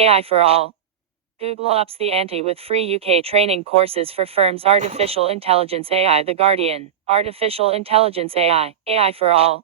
AI for all. Google ups the ante with free UK training courses for firms. Artificial Intelligence AI. The Guardian. Artificial Intelligence AI. AI for all.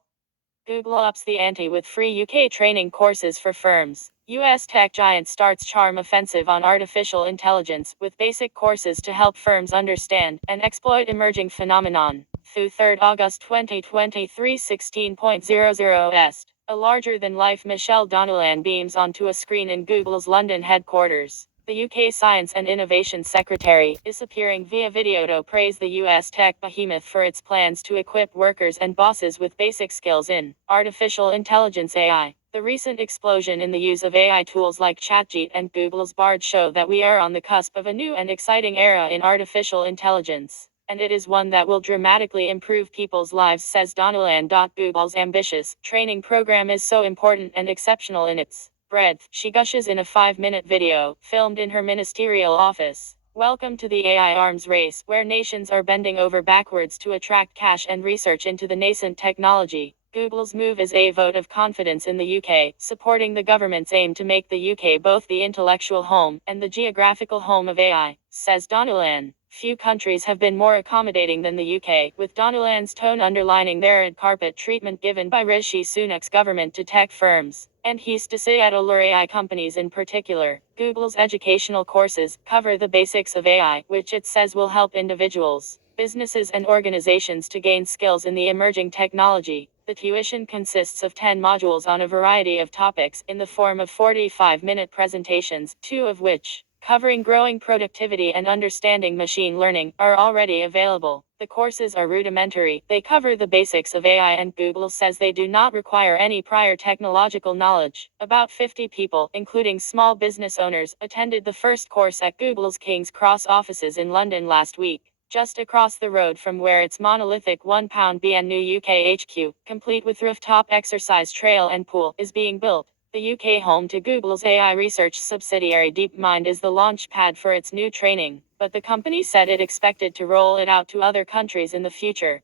Google ups the ante with free UK training courses for firms. US tech giant starts charm offensive on artificial intelligence, with basic courses to help firms understand and exploit emerging phenomenon. Through 3 August 2023 16.00 Est. A larger-than-life Michelle Donnellan beams onto a screen in Google's London headquarters. The UK Science and Innovation Secretary is appearing via video to praise the US tech behemoth for its plans to equip workers and bosses with basic skills in artificial intelligence AI. The recent explosion in the use of AI tools like ChatGPT and Google's Bard show that we are on the cusp of a new and exciting era in artificial intelligence. And it is one that will dramatically improve people's lives, says Donnellan. Google's ambitious training program is so important and exceptional in its breadth, she gushes in a 5-minute video, filmed in her ministerial office. Welcome to the AI arms race, where nations are bending over backwards to attract cash and research into the nascent technology. Google's move is a vote of confidence in the UK, supporting the government's aim to make the UK both the intellectual home and the geographical home of AI, says Donnellan. Few countries have been more accommodating than the UK, with Donnellan's tone underlining the red carpet treatment given by Rishi Sunak's government to tech firms, and he's to Seattle AI companies in particular. Google's educational courses cover the basics of AI, which it says will help individuals, businesses and organizations to gain skills in the emerging technology. The tuition consists of 10 modules on a variety of topics in the form of 45-minute presentations, 2 of which, covering growing productivity and understanding machine learning, are already available. The courses are rudimentary, they cover the basics of AI, and Google says they do not require any prior technological knowledge. About 50 people, including small business owners, attended the first course at Google's King's Cross offices in London last week, just across the road from where its monolithic £1 BNU UK HQ, complete with rooftop exercise trail and pool, is being built. The UK home to Google's AI research subsidiary DeepMind is the launch pad for its new training, but the company said it expected to roll it out to other countries in the future.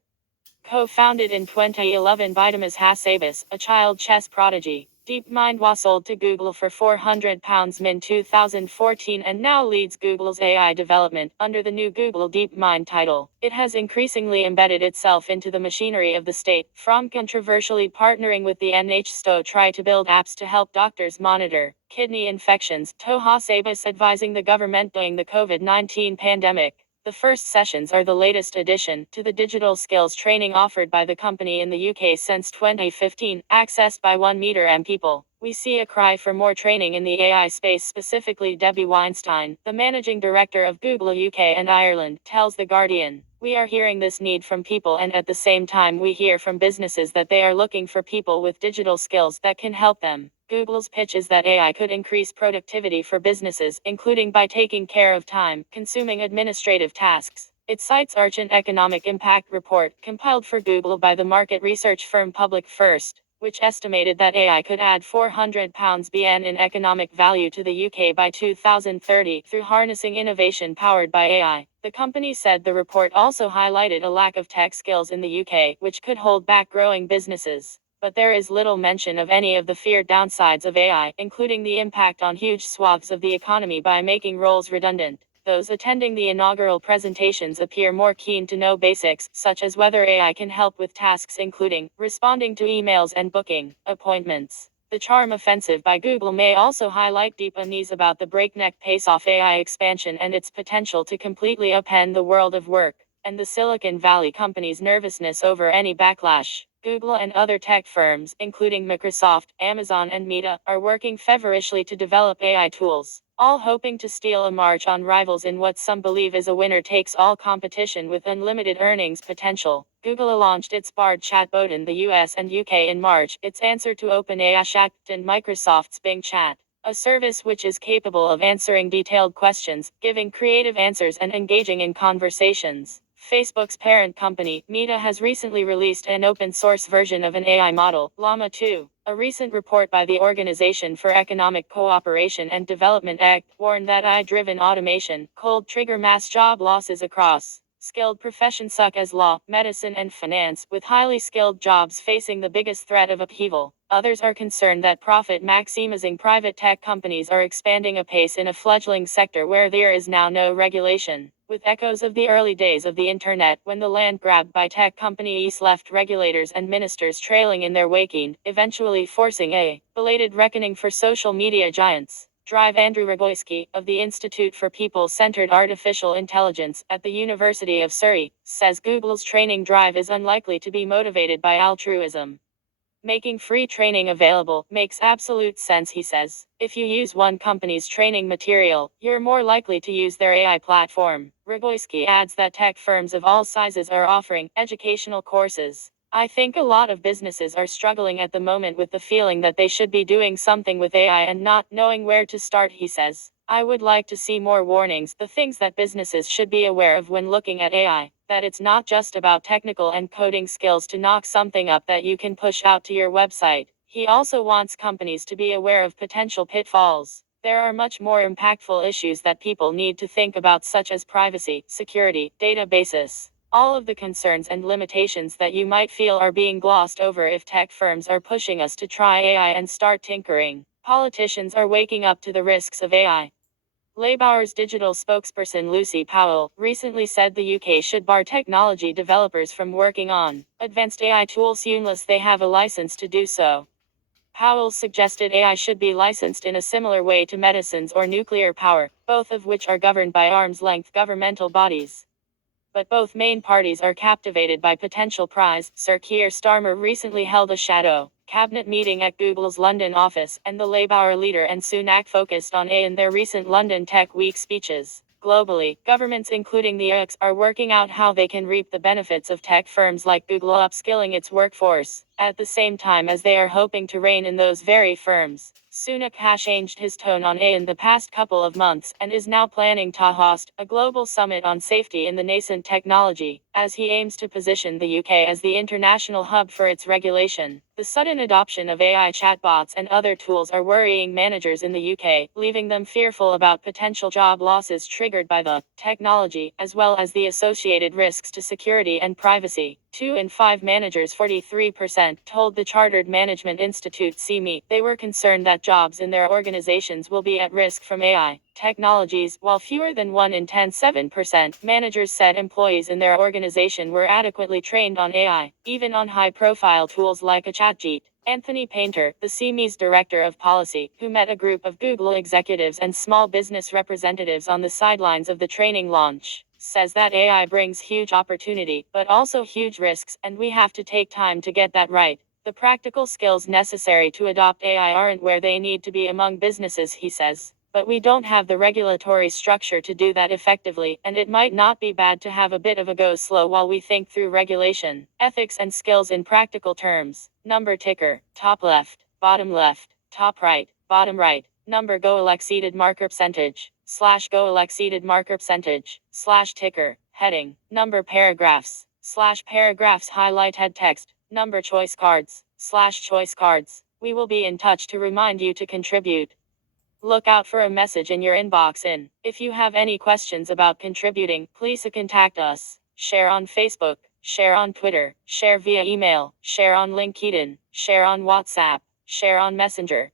Co-founded in 2011 by Thomas Hassabis, a child chess prodigy, DeepMind was sold to Google for £400 in 2014 and now leads Google's AI development under the new Google DeepMind title. It has increasingly embedded itself into the machinery of the state, from controversially partnering with the NHS to try to build apps to help doctors monitor kidney infections, to Hassabis advising the government during the COVID-19 pandemic. The first sessions are the latest addition to the digital skills training offered by the company in the UK since 2015, accessed by 1 million people. We see a cry for more training in the AI space, specifically Debbie Weinstein, the managing director of Google UK and Ireland, tells The Guardian. We are hearing this need from people, and at the same time we hear from businesses that they are looking for people with digital skills that can help them. Google's pitch is that AI could increase productivity for businesses, including by taking care of time-consuming administrative tasks. It cites an economic impact report compiled for Google by the market research firm Public First, which estimated that AI could add £400 BN in economic value to the UK by 2030 through harnessing innovation powered by AI. The company said the report also highlighted a lack of tech skills in the UK, which could hold back growing businesses. But there is little mention of any of the feared downsides of AI, including the impact on huge swaths of the economy by making roles redundant. Those attending the inaugural presentations appear more keen to know basics, such as whether AI can help with tasks including responding to emails and booking appointments. The charm offensive by Google may also highlight deep unease about the breakneck pace of AI expansion and its potential to completely upend the world of work, and the Silicon Valley companies' nervousness over any backlash. Google and other tech firms, including Microsoft, Amazon and Meta, are working feverishly to develop AI tools, all hoping to steal a march on rivals in what some believe is a winner-takes-all competition with unlimited earnings potential. Google launched its Bard chatbot in the US and UK in March, its answer to OpenAI Chat and Microsoft's Bing Chat, a service which is capable of answering detailed questions, giving creative answers and engaging in conversations. Facebook's parent company, Meta, has recently released an open-source version of an AI model, Llama 2. A recent report by the Organization for Economic Cooperation and Development (ECD) warned that AI-driven automation could trigger mass job losses across Skilled professions such as law, medicine, and finance, with highly skilled jobs facing the biggest threat of upheaval. Others are concerned that profit-maximizing private tech companies are expanding apace in a fledgling sector where there is now no regulation. With echoes of the early days of the internet, when the land grab by tech companies left regulators and ministers trailing in their wake, eventually forcing a belated reckoning for social media giants. Drive Andrew Rogoyski, of the Institute for People-Centered Artificial Intelligence at the University of Surrey, says Google's training drive is unlikely to be motivated by altruism. Making free training available makes absolute sense, he says. If you use one company's training material, you're more likely to use their AI platform. Rogoyski adds that tech firms of all sizes are offering educational courses. I think a lot of businesses are struggling at the moment with the feeling that they should be doing something with AI and not knowing where to start, he says. I would like to see more warnings, the things that businesses should be aware of when looking at AI, that it's not just about technical and coding skills to knock something up that you can push out to your website. He also wants companies to be aware of potential pitfalls. There are much more impactful issues that people need to think about, such as privacy, security, databases. All of the concerns and limitations that you might feel are being glossed over if tech firms are pushing us to try AI and start tinkering. Politicians are waking up to the risks of AI. Labour's digital spokesperson Lucy Powell recently said the UK should bar technology developers from working on advanced AI tools unless they have a license to do so. Powell suggested AI should be licensed in a similar way to medicines or nuclear power, both of which are governed by arm's-length governmental bodies. But both main parties are captivated by potential prize. Sir Keir Starmer recently held a shadow cabinet meeting at Google's London office, and the Labour leader and Sunak focused on AI in their recent London Tech Week speeches. Globally, governments including the US are working out how they can reap the benefits of tech firms like Google upskilling its workforce, at the same time as they are hoping to rein in those very firms. Sunak has changed his tone on AI in the past couple of months, and is now planning to host a global summit on safety in the nascent technology, as he aims to position the UK as the international hub for its regulation. The sudden adoption of AI chatbots and other tools are worrying managers in the UK, leaving them fearful about potential job losses triggered by the technology, as well as the associated risks to security and privacy. 2 in 5 managers, 43%, told the Chartered Management Institute (CME) they were concerned that jobs in their organizations will be at risk from AI technologies, while fewer than 1 in 10, 7%, managers said employees in their organization were adequately trained on AI, even on high-profile tools like a ChatGPT. Anthony Painter, the CME's director of policy, who met a group of Google executives and small business representatives on the sidelines of the training launch, says that AI brings huge opportunity, but also huge risks, and we have to take time to get that right. The practical skills necessary to adopt AI aren't where they need to be among businesses, he says. But we don't have the regulatory structure to do that effectively, and it might not be bad to have a bit of a go slow while we think through regulation, ethics, and skills in practical terms. Number ticker, top left, top right, bottom right. Number go exceeded marker percentage, / go exceeded marker percentage, / ticker, heading, number paragraphs, / paragraphs highlighted text, number choice cards, / choice cards. We will be in touch to remind you to contribute. Look out for a message in your inbox. If you have any questions about contributing, please contact us. Share on Facebook, share on Twitter, share via email, share on LinkedIn, share on WhatsApp, share on Messenger.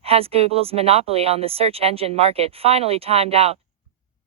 Has Google's monopoly on the search engine market finally timed out?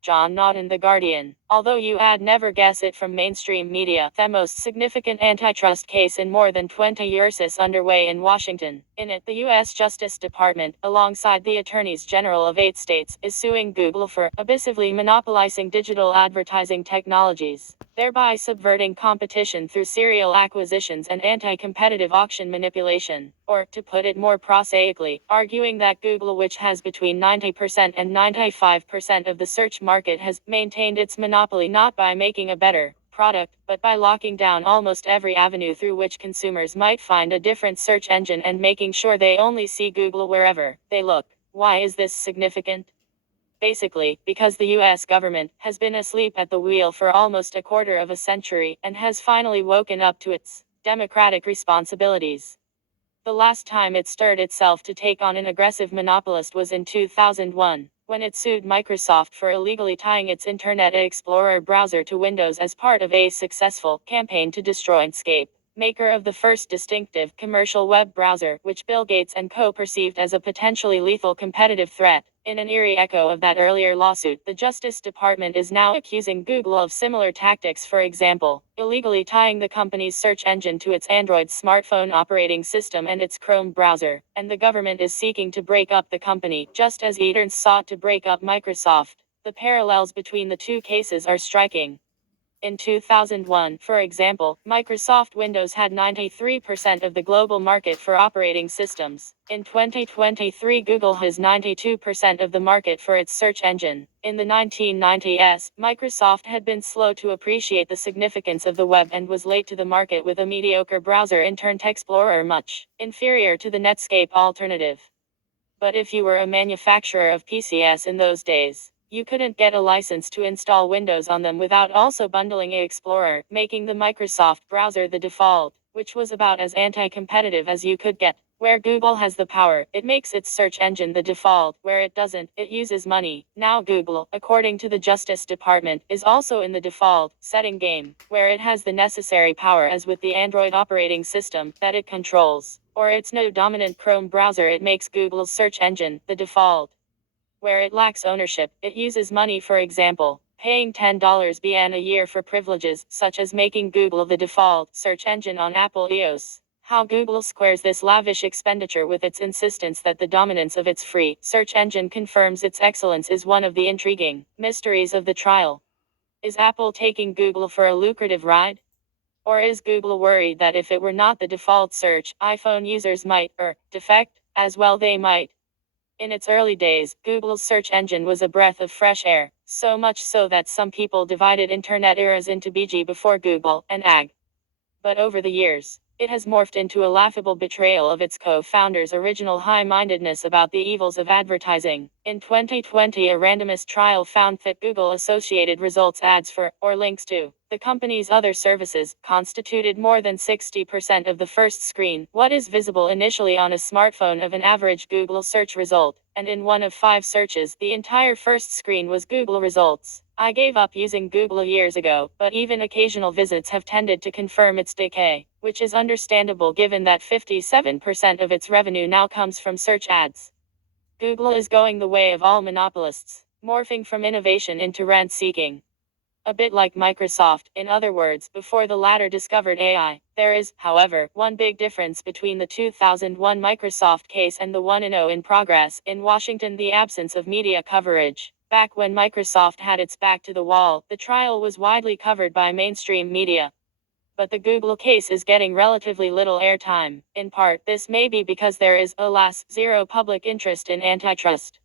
John Naughton, The Guardian. Although you'd never guess it from mainstream media, the most significant antitrust case in more than 20 years is underway in Washington. In it, the U.S. Justice Department, alongside the Attorneys General of 8 states, is suing Google for abusively monopolizing digital advertising technologies, thereby subverting competition through serial acquisitions and anti-competitive auction manipulation. Or, to put it more prosaically, arguing that Google, which has between 90% and 95% of the search market, has maintained its monopoly not by making a better product, but by locking down almost every avenue through which consumers might find a different search engine and making sure they only see Google wherever they look. Why is this significant? Basically, because the US government has been asleep at the wheel for almost a quarter of a century and has finally woken up to its democratic responsibilities. The last time it stirred itself to take on an aggressive monopolist was in 2001, when it sued Microsoft for illegally tying its Internet Explorer browser to Windows as part of a successful campaign to destroy Netscape, maker of the first distinctive commercial web browser, which Bill Gates and co. perceived as a potentially lethal competitive threat. In an eerie echo of that earlier lawsuit, the Justice Department is now accusing Google of similar tactics, for example, illegally tying the company's search engine to its Android smartphone operating system and its Chrome browser, and the government is seeking to break up the company, just as Eaton sought to break up Microsoft. The parallels between the two cases are striking. In 2001, for example, Microsoft Windows had 93% of the global market for operating systems. In 2023, Google has 92% of the market for its search engine. In the 1990s, Microsoft had been slow to appreciate the significance of the web and was late to the market with a mediocre browser Internet Explorer much inferior to the Netscape alternative. But if you were a manufacturer of PCs in those days, you couldn't get a license to install Windows on them without also bundling Explorer, making the Microsoft browser the default, which was about as anti-competitive as you could get. Where Google has the power, it makes its search engine the default. Where it doesn't, it uses money. Now Google, according to the Justice Department, is also in the default setting game, where it has the necessary power, as with the Android operating system that it controls, or its no dominant Chrome browser. It makes Google's search engine the default. Where it lacks ownership, it uses money, for example, paying $10 BN a year for privileges, such as making Google the default search engine on Apple iOS. How Google squares this lavish expenditure with its insistence that the dominance of its free search engine confirms its excellence is one of the intriguing mysteries of the trial. Is Apple taking Google for a lucrative ride? Or is Google worried that if it were not the default search, iPhone users might, defect? As well they might. In its early days, Google's search engine was a breath of fresh air, so much so that some people divided internet eras into BG before Google and AG. But over the years, it has morphed into a laughable betrayal of its co-founders' original high-mindedness about the evils of advertising. In 2020, a randomized trial found that Google associated results ads for, or links to, the company's other services, constituted more than 60% of the first screen, what is visible initially on a smartphone, of an average Google search result, and in 1 of 5 searches, the entire first screen was Google results. I gave up using Google years ago, but even occasional visits have tended to confirm its decay, which is understandable given that 57% of its revenue now comes from search ads. Google is going the way of all monopolists, morphing from innovation into rent-seeking. A bit like Microsoft, in other words, before the latter discovered AI. There is, however, one big difference between the 2001 Microsoft case and the one in progress in Washington: the absence of media coverage. Back when Microsoft had its back to the wall, the trial was widely covered by mainstream media. But the Google case is getting relatively little airtime. In part, this may be because there is, alas, zero public interest in antitrust.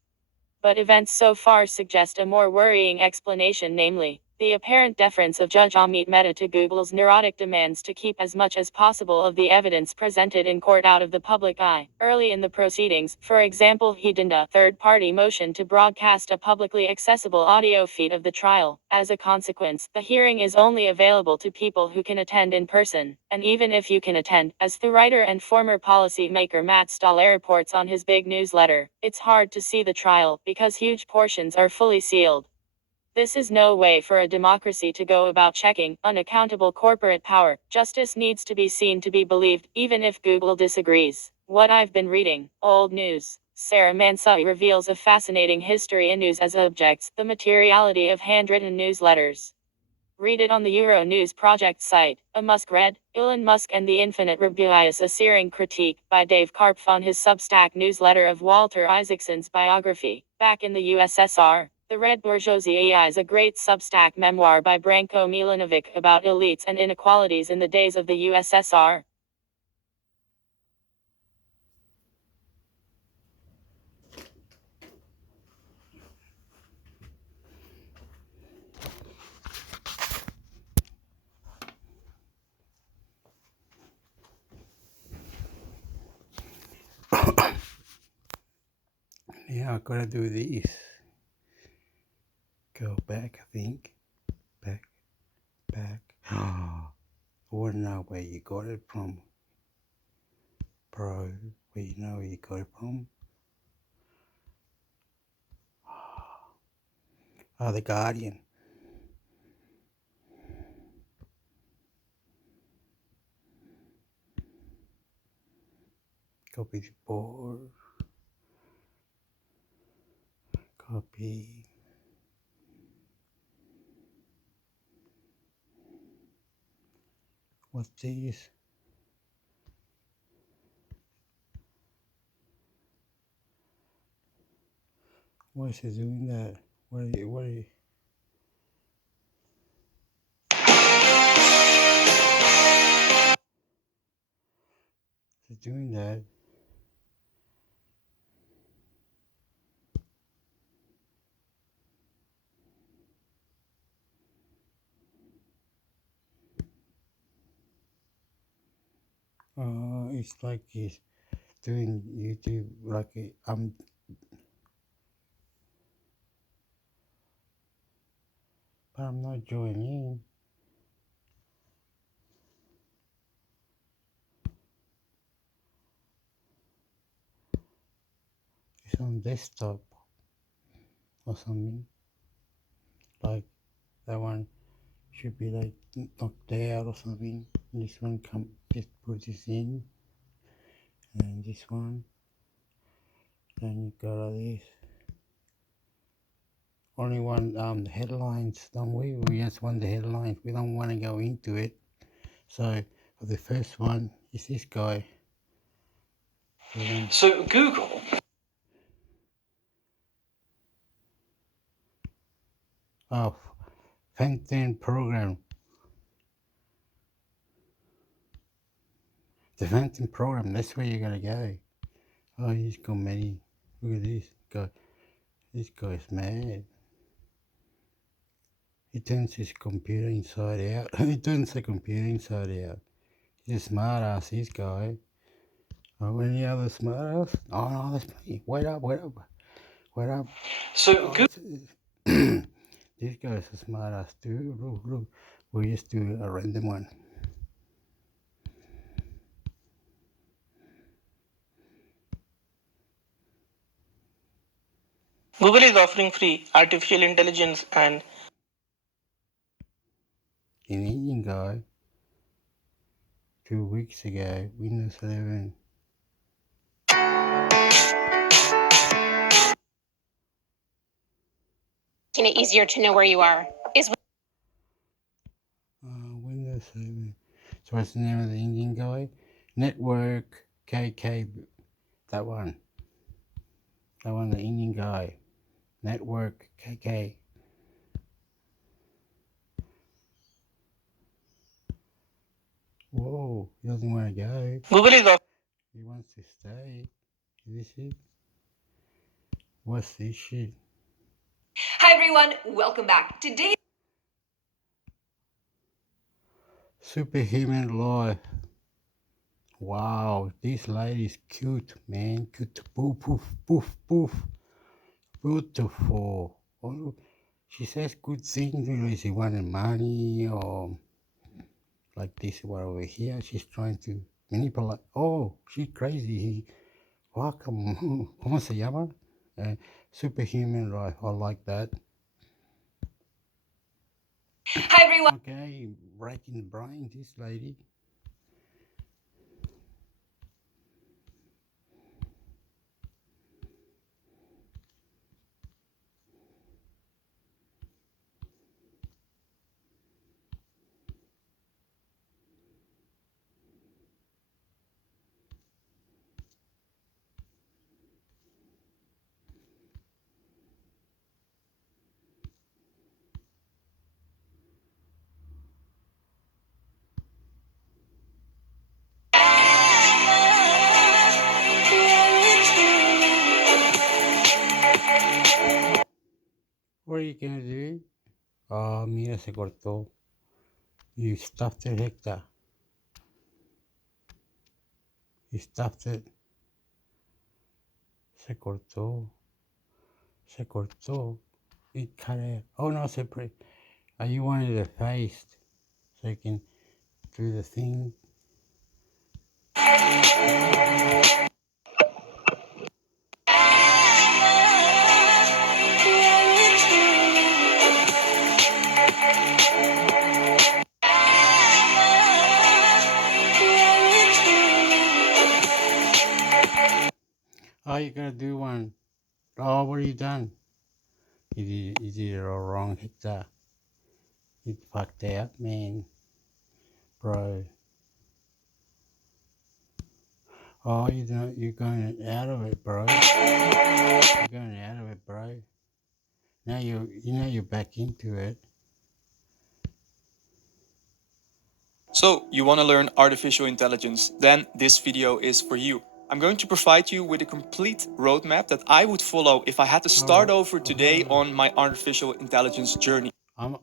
But events so far suggest a more worrying explanation, namely, the apparent deference of Judge Amit Mehta to Google's neurotic demands to keep as much as possible of the evidence presented in court out of the public eye. Early in the proceedings, for example, he denied a third-party motion to broadcast a publicly accessible audio feed of the trial. As a consequence, the hearing is only available to people who can attend in person. And even if you can attend, as the writer and former policymaker Matt Stoller reports on his big newsletter, it's hard to see the trial, because huge portions are fully sealed. This is no way for a democracy to go about checking unaccountable corporate power. Justice needs to be seen to be believed, even if Google disagrees. What I've been reading, old news. Sarah Mansui reveals a fascinating history in news as objects, the materiality of handwritten newsletters. Read it on the Euronews Project site. A Musk read, Elon Musk and the Infinite Rebellious, a searing critique, by Dave Karpf on his Substack newsletter of Walter Isaacson's biography. Back in the USSR, The Red Bourgeoisie is a great Substack memoir by Branko Milanovic about elites and inequalities in the days of the USSR. Now I've got to do this. Go back, I think. Back. I want to know where you got it from, bro. Where you know where you got it from? Oh, The Guardian. Copy the board. Copy. What's this? Why is it doing that? What are you? Is it doing that? It's like it's doing YouTube like but I'm not joining. It's on desktop or something. Like that one should be like knocked out or something. This one just put this in, and this one. Then you go like this. Only one the headlines, don't we? We just want the headlines. We don't want to go into it. So for the first one is this guy. So Google. Oh, Fenton program. The Fenton program. That's where you're gonna go. Oh, he's got many. Look at this guy. This guy's mad. He turns his computer inside out. He turns the computer inside out. He's a smart ass, this guy. Oh, any other smart ass? Oh, no, there's plenty. Wait up. So This guy's a smart ass too. Look. We'll just do a random one. Google is offering free artificial intelligence and An Indian guy 2 weeks ago, Windows 11. Making it easier to know where you are is Windows 7. So what's the name of the Indian guy? Network KK. That one, the Indian guy. Network KK. Whoa, he doesn't want to go. Google is offering. He wants to stay. Is this it? What's this shit? Hi everyone, welcome back. Today Superhuman life. Wow, this lady's cute, man. Cute. Poof. Beautiful. Oh, she says good things. Really, she wanted money or like this one over here. She's trying to manipulate. Oh, she's crazy. Welcome. ¿Cómo se llama? Superhuman life. I like that. Hi everyone. Okay, breaking the brain, this lady. you gonna do? Oh, mira, se cortó. You stuffed it, Hector. You stuffed it. Se cortó. Se cortó. It cut out. Oh no, separate. Oh, you wanted it faced so you can do the thing. Oh, you gotta do one. Oh, what have you done? You did it all wrong, Hector. You fucked out, man. Bro. Oh, you're going out of it, bro. You're going out of it, bro. Now you're back into it. So, you want to learn artificial intelligence? Then this video is for you. I'm going to provide you with a complete roadmap that I would follow if I had to start over today on my artificial intelligence journey. I'm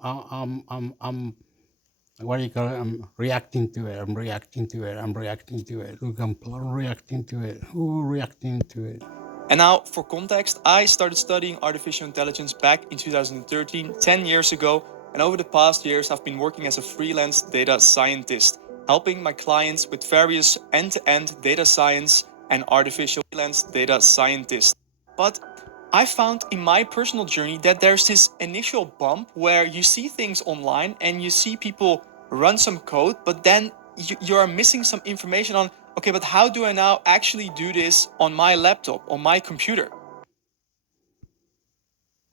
what do you call it? I'm reacting to it. I'm reacting to it. I'm reacting to it. Look, I'm reacting to it. Who reacting to it? And now, for context, I started studying artificial intelligence back in 2013, 10 years ago, and over the past years, I've been working as a freelance data scientist, helping my clients with various end-to-end data science and artificial freelance data scientist. But I found in my personal journey that there's this initial bump where you see things online and you see people run some code, but then you are missing some information on, okay, but how do I now actually do this on my laptop, on my computer?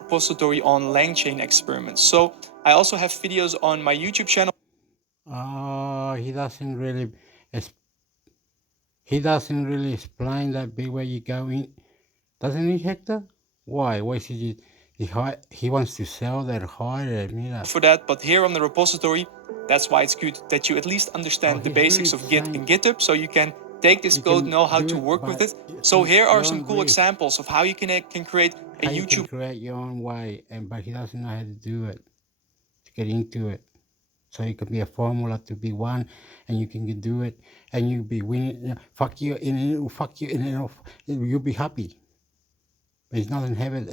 Repository on LangChain experiments. So I also have videos on my YouTube channel. Oh, he doesn't really explain that bit where you go in, doesn't he, Hector? Why? Why should he wants to sell that higher, mira. For that, but here on the repository, that's why it's good that you at least understand the basics of Git and GitHub, so you can take this code, know how to work with it. So here are some cool examples of how you can create a how YouTube. You can create your own way, but he doesn't know how to do it, to get into it. So it could be a formula to be one, and you can do it, and you'll be winning. Fuck you, and you'll be happy. But it's nothing heavy.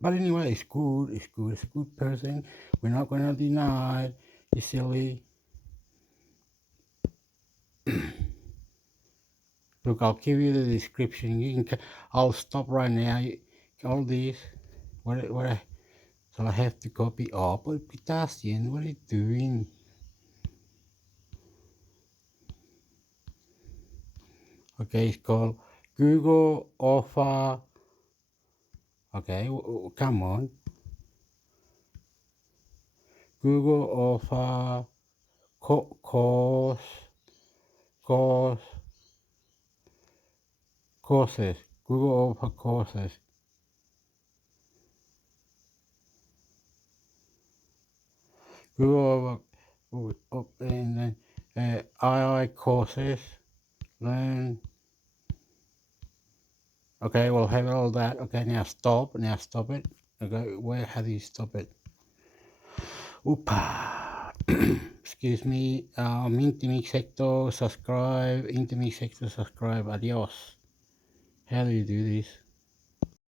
But anyway, it's good. It's good. It's a good person. We're not going to deny it. It's silly. Look, I'll give you the description. I'll stop right now. All this. So I have to copy. Oh, but Potassium, what are you doing? Okay, it's called Google offer. Okay, come on. Google offer courses. Google offer courses. Google offer and then AI courses. Learn. Okay, we'll have all that. Okay, now stop. Now stop it. Okay, how do you stop it? Oopa. Excuse me. Intermix hector, subscribe. Intermix hector, subscribe. Adios. How do you do this?